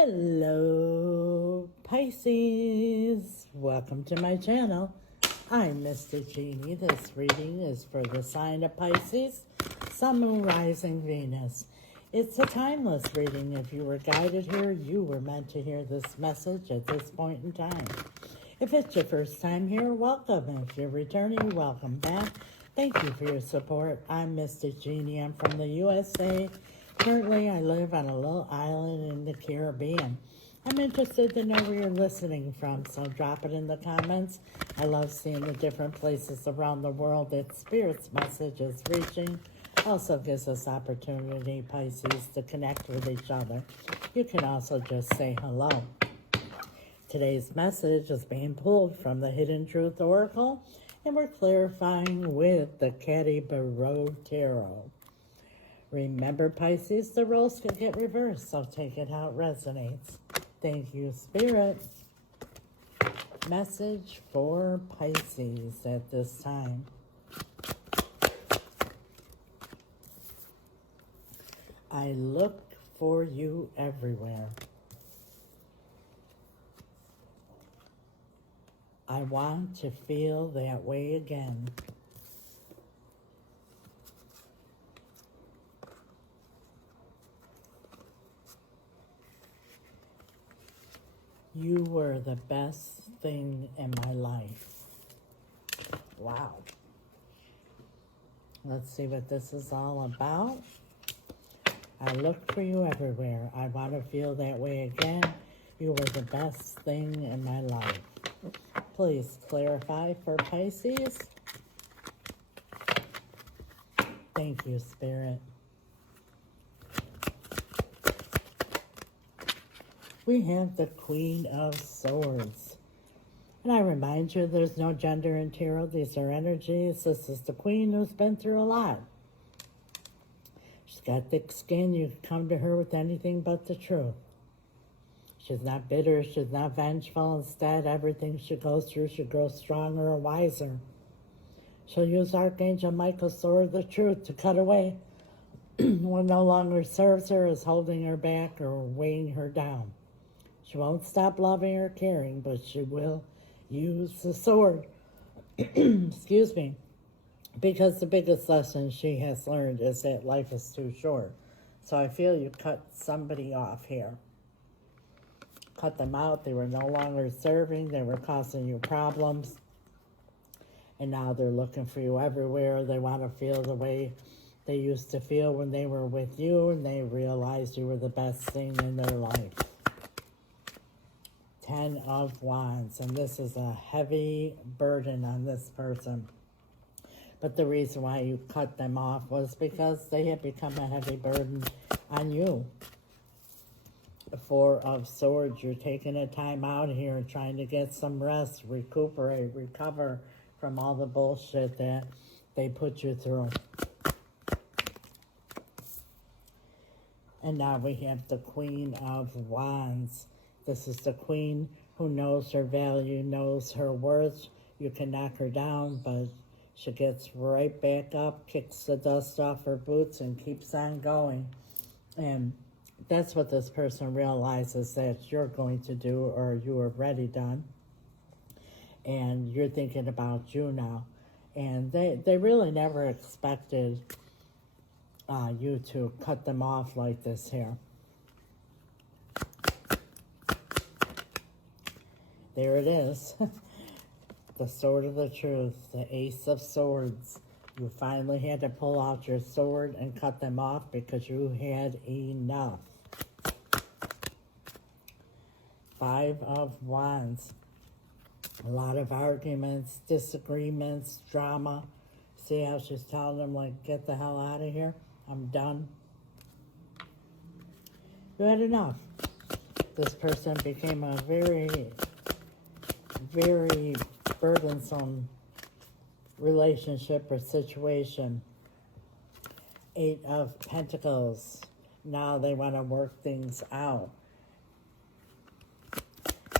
Hello, Pisces. Welcome to my channel. I'm Mystic.Jeanne. This reading is for the sign of Pisces, Sun, Moon, Rising, Venus. It's a timeless reading. If you were guided here, you were meant to hear this message at this point in time. If it's your first time here, welcome. If you're returning, welcome back. Thank you for your support. I'm Mystic.Jeanne. I'm from the USA. Currently, I live on a little island in the Caribbean. I'm interested to know where you're listening from, so drop it in the comments. I love seeing the different places around the world that Spirit's message is reaching. Also gives us opportunity, Pisces, to connect with each other. You can also just say hello. Today's message is being pulled from the Hidden Truth Oracle, and we're clarifying with the Caddy Barreau Tarot. Remember, Pisces, the roles can get reversed, so take it how it resonates. Thank you, Spirit. Message for Pisces at this time. I look for you everywhere. I want to feel that way again. You were the best thing in my life. Wow. Let's see what this is all about. I look for you everywhere. I want to feel that way again. You were the best thing in my life. Please clarify for Pisces. Thank you, Spirit. We have the Queen of Swords. And I remind you, there's no gender in tarot. These are energies. This is the Queen who's been through a lot. She's got thick skin. You can come to her with anything but the truth. She's not bitter. She's not vengeful. Instead, everything she goes through, she grows stronger and wiser. She'll use Archangel Michael's sword, the truth, to cut away what no longer serves her, is holding her back or weighing her down. She won't stop loving or caring, but she will use the sword. Excuse me. Because the biggest lesson she has learned is that life is too short. So I feel you cut somebody off here. Cut them out. They were no longer serving. They were causing you problems. And now they're looking for you everywhere. They want to feel the way they used to feel when they were with you, and they realized you were the best thing in their life. 10 of Wands, and this is a heavy burden on this person. But the reason why you cut them off was because they had become a heavy burden on you. The 4 of Swords, you're taking a time out here, trying to get some rest, recuperate, recover from all the bullshit that they put you through. And now we have the Queen of Wands. This is the Queen who knows her value, knows her worth. You can knock her down, but she gets right back up, kicks the dust off her boots, and keeps on going. And that's what this person realizes that you're going to do, or you are already done. And you're thinking about you now. And they really never expected you to cut them off like this here. There it is. The Sword of the Truth, the Ace of Swords. You finally had to pull out your sword and cut them off because you had enough. 5 of Wands. A lot of arguments, disagreements, drama. See how she's telling them, like, get the hell out of here. I'm done. You had enough. This person became a very burdensome relationship or situation. 8 of Pentacles. Now they want to work things out.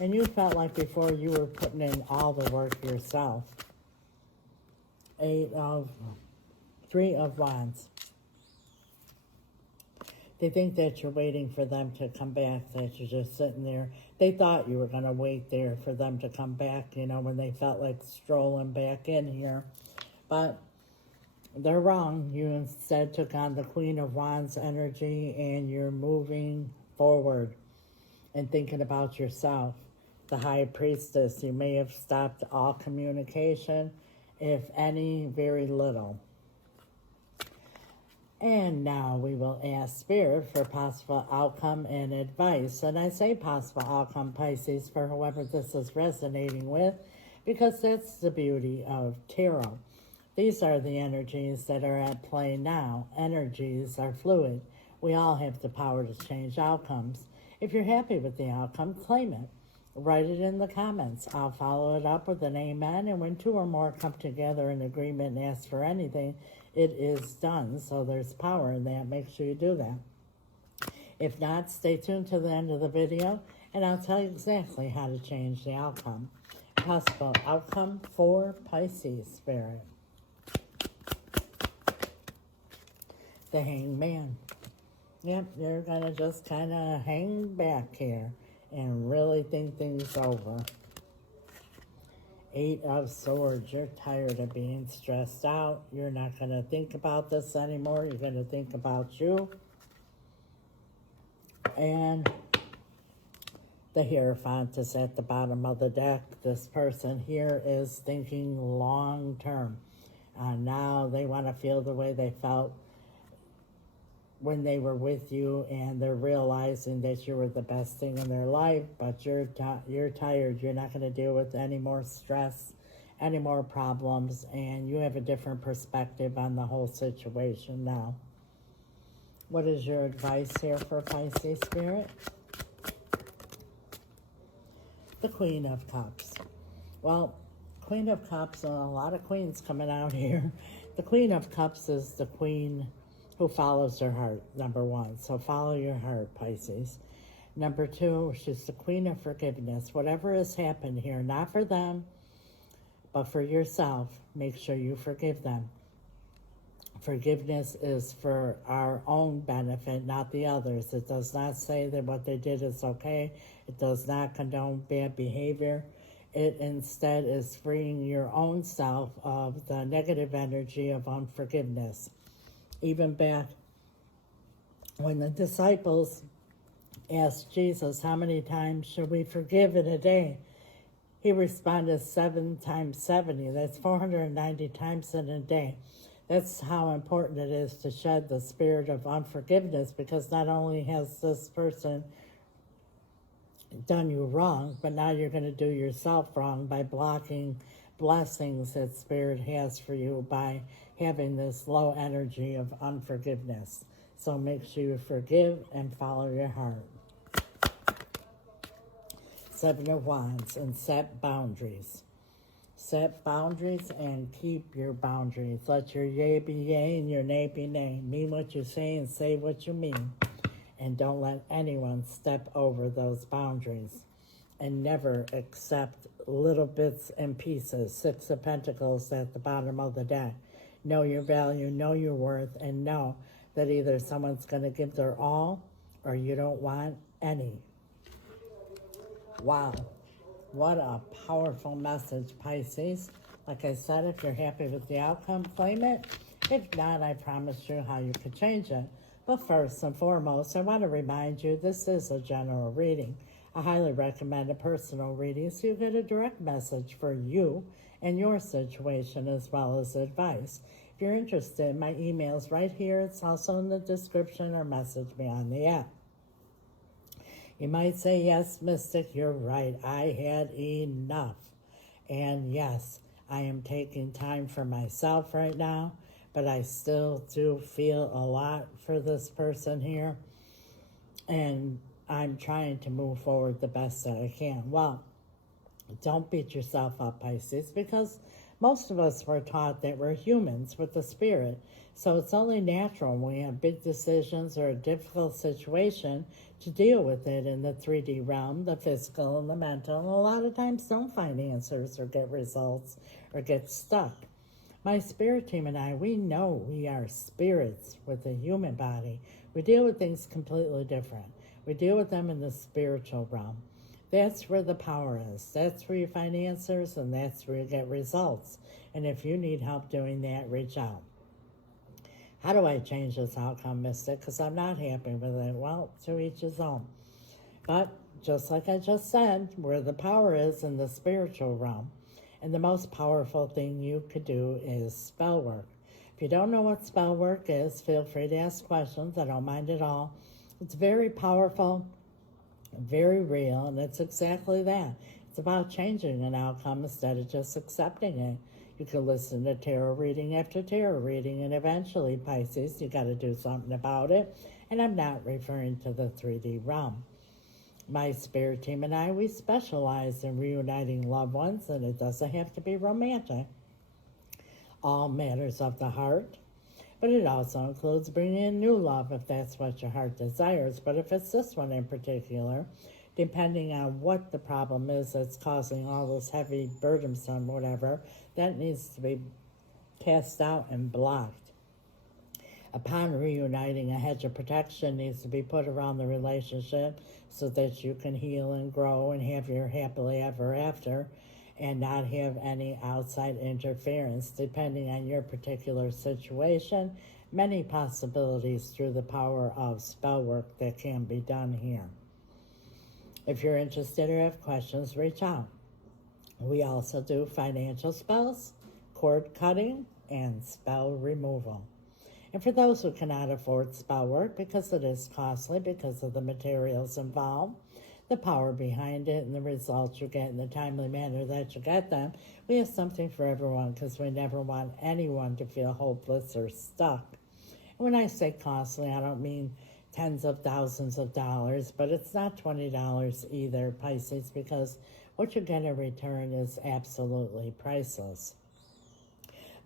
And you felt like before you were putting in all the work yourself. 3 of Wands. They think that you're waiting for them to come back, that you're just sitting there. They thought you were going to wait there for them to come back, you know, when they felt like strolling back in here. But they're wrong. You instead took on the Queen of Wands energy, and you're moving forward and thinking about yourself. The High Priestess, you may have stopped all communication, if any, very little. And now we will ask Spirit for possible outcome and advice. And I say possible outcome, Pisces, for whoever this is resonating with, because that's the beauty of tarot. These are the energies that are at play now. Energies are fluid. We all have the power to change outcomes. If you're happy with the outcome, claim it. Write it in the comments. I'll follow it up with an amen. And when two or more come together in agreement and ask for anything, it is done. So there's power in that. Make sure you do that. If not, stay tuned to the end of the video, and I'll tell you exactly how to change the outcome. Possible outcome for Pisces, Spirit. The Hangman. Yep, you're going to just kind of hang back here and really think things over. Eight of Swords. You're tired of being stressed out. You're not going to think about this anymore. You're going to think about you. And the Hierophant is at the bottom of the deck. This person here is thinking long term. Now they want to feel the way they felt when they were with you, and they're realizing that you were the best thing in their life, but you're tired. You're not going to deal with any more stress, any more problems, and you have a different perspective on the whole situation now. What is your advice here for Pisces, Spirit? The Queen of Cups. Well, Queen of Cups, a lot of queens coming out here. The Queen of Cups is the queen who follows her heart, number one. So follow your heart, Pisces. Number two, she's the Queen of Forgiveness. Whatever has happened here, not for them, but for yourself, make sure you forgive them. Forgiveness is for our own benefit, not the others. It does not say that what they did is okay. It does not condone bad behavior. It instead is freeing your own self of the negative energy of unforgiveness. Even back when the disciples asked Jesus, how many times should we forgive in a day? He responded 7 times 70. That's 490 times in a day. That's how important it is to shed the spirit of unforgiveness, because not only has this person done you wrong, but now you're going to do yourself wrong by blocking blessings that Spirit has for you by having this low energy of unforgiveness. So make sure you forgive and follow your heart. 7 of Wands, and set boundaries. Set boundaries and keep your boundaries. Let your yay be yay and your nay be nay. Mean what you say and say what you mean. And don't let anyone step over those boundaries. And never accept little bits and pieces. 6 of Pentacles at the bottom of the deck. Know your value, know your worth, and know that either someone's going to give their all or you don't want any. Wow. What a powerful message, Pisces. Like I said, if you're happy with the outcome, claim it. If not, I promise you how you can change it. But first and foremost, I want to remind you this is a general reading. I highly recommend a personal reading so you get a direct message for you and your situation, as well as advice. If you're interested, my email's right here. It's also in the description, or message me on the app. You might say, yes, Mystic, you're right. I had enough. And yes, I am taking time for myself right now, but I still do feel a lot for this person here. And I'm trying to move forward the best that I can. Well, don't beat yourself up, Pisces, because most of us were taught that we're humans with the spirit. So it's only natural when we have big decisions or a difficult situation to deal with it in the 3D realm, the physical and the mental. And a lot of times don't find answers or get results or get stuck. My spirit team and I, we know we are spirits with a human body. We deal with things completely different. We deal with them in the spiritual realm. That's where the power is. That's where you find answers, and that's where you get results. And if you need help doing that, reach out. How do I change this outcome, Mystic? Because I'm not happy with it. Well, to each his own. But just like I just said, where the power is in the spiritual realm, and the most powerful thing you could do is spell work. If you don't know what spell work is, feel free to ask questions. I don't mind at all. It's very powerful, very real, and it's exactly that. It's about changing an outcome instead of just accepting it. You can listen to tarot reading after tarot reading, and eventually, Pisces, you got to do something about it. And I'm not referring to the 3D realm. My spirit team and I, we specialize in reuniting loved ones, and it doesn't have to be romantic. All matters of the heart, but it also includes bringing in new love if that's what your heart desires. But if it's this one in particular, depending on what the problem is that's causing all this heavy, burdensome, whatever, that needs to be cast out and blocked. Upon reuniting, a hedge of protection needs to be put around the relationship so that you can heal and grow and have your happily ever after and not have any outside interference. Depending on your particular situation, many possibilities through the power of spell work that can be done here. If you're interested or have questions, reach out. We also do financial spells, cord cutting, and spell removal. And for those who cannot afford spell work because it is costly, because of the materials involved, the power behind it, and the results you get in the timely manner that you get them, we have something for everyone because we never want anyone to feel hopeless or stuck. And when I say costly, I don't mean tens of thousands of dollars, but it's not $20 either, Pisces, because what you get in return is absolutely priceless.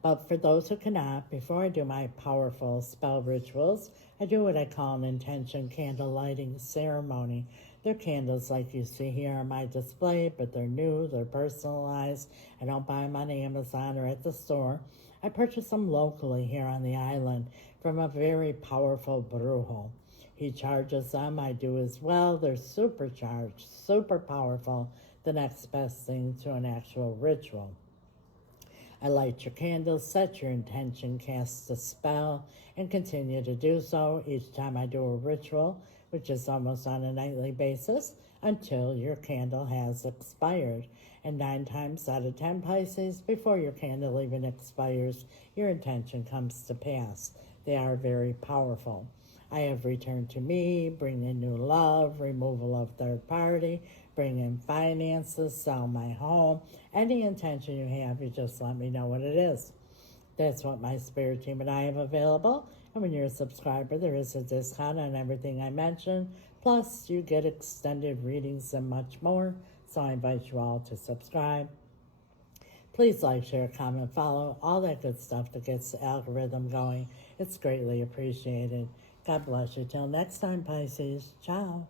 But for those who cannot, before I do my powerful spell rituals, I do what I call an intention candle lighting ceremony. They're candles like you see here on my display, but they're new, they're personalized. I don't buy them on Amazon or at the store. I purchase them locally here on the island from a very powerful brujo. He charges them, I do as well. They're supercharged, super powerful, the next best thing to an actual ritual. I light your candles, set your intention, cast a spell, and continue to do so each time I do a ritual, which is almost on a nightly basis, until your candle has expired. And 9 times out of 10, Pisces, before your candle even expires, your intention comes to pass. They are very powerful. I have returned to me, bring in new love, removal of third party, bring in finances, sell my home. Any intention you have, you just let me know what it is. That's what my spirit team and I have available. And when you're a subscriber, there is a discount on everything I mentioned. Plus, you get extended readings and much more. So I invite you all to subscribe. Please like, share, comment, follow, all that good stuff that gets the algorithm going. It's greatly appreciated. God bless you. Till next time, Pisces. Ciao.